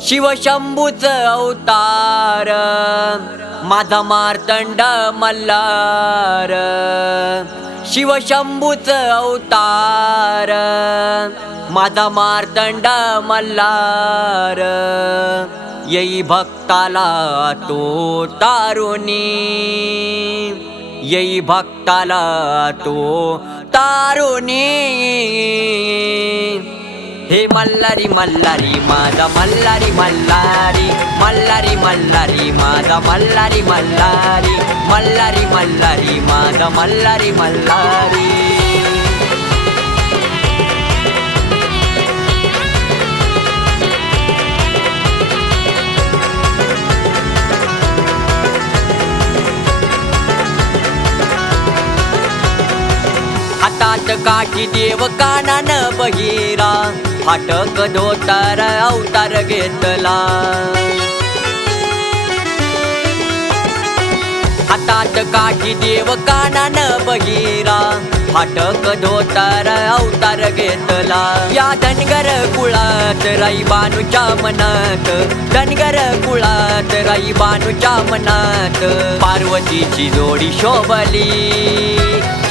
शिवशंभूच अवतार माझा मार्तंड मल्हार। शिवशंभूच अवतार माझा मार्तंड मल्हार। येई भक्ताला तो तारुणी, येई भक्ताला तो तारुणी। हे मल्हारी मल्हारी माझा मल्हारी मल्हारी, मल्हारी मल्हारी माझा मल्हारी मल्हारी, मल्हारी मल्हारी माझा मल्हारी मल्हारी। हातात काठी देव कानान बहिरा, फाटक धोतर अवतार घेतला। हातात काठी देव कानान बहिरा, फाटक धोतर अवतार घेतला। या धनगर कुळात राई बानूच्या मनात, धनगर कुळात राई बानूच्या मनात। पार्वतीची जोडी शोभली,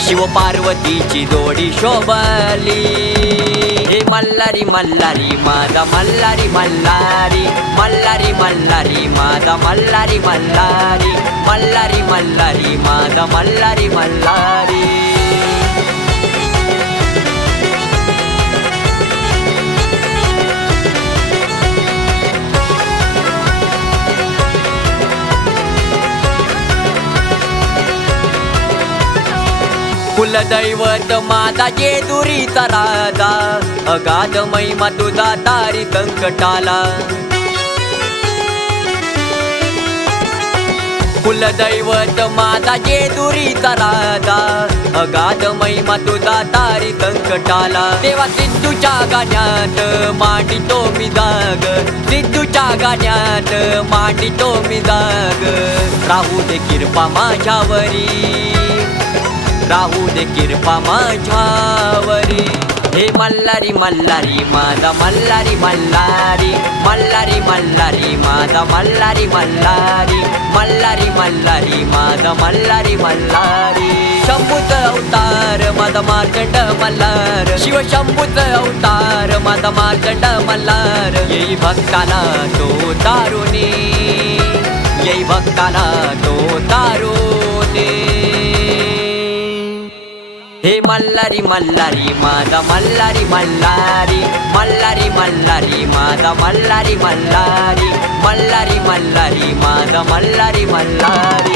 शिव पार्वतीची जोडी शोभली। हे मल्हारी मल्हारी माझा मल्हारी मल्हारी, मल्हारी मल्हारी माझा मल्हारी मल्हारी, मल्हारी मल्हारी माझा मल्हारी मल्हारी। कुलदैवत माझा जेजुरीचा राजा, अगाध महिमा तुझा तारी संकटाला। कुलदैवत माझा जेजुरीचा राजा, अगाध महिमा तुझा तारी संकटाला। तेव्हा सिद्धूच्या गाण्यात मांडितो मी जाग, सिद्धूच्या गाण्यात मांडितो मी जाग। राहू दे कृपा माझ्यावरी, राहू दे कृपा माझ्यावरी। हे मल्हारी मल्हारी माझा मल्हारी मल्हारी, मल्हारी मल्हारी माझा मल्हारी मल्हारी, मल्हारी मल्हारी माझा मल्हारी मल्हारी। शंभूच अवतार माझा मार्तंड मल्हार, शिव शंभूच अवतार माझा मार्तंड मल्हार। येई भक्ताला तो तारुणी, येई भक्ताला तो तारुणी। हे मल्हारी मल्हारी माझा मल्हारी मल्हारी, मल्हारी मल्हारी माझा मल्हारी मल्हारी, मल्हारी मल्हारी माझा मल्हारी मल्हारी।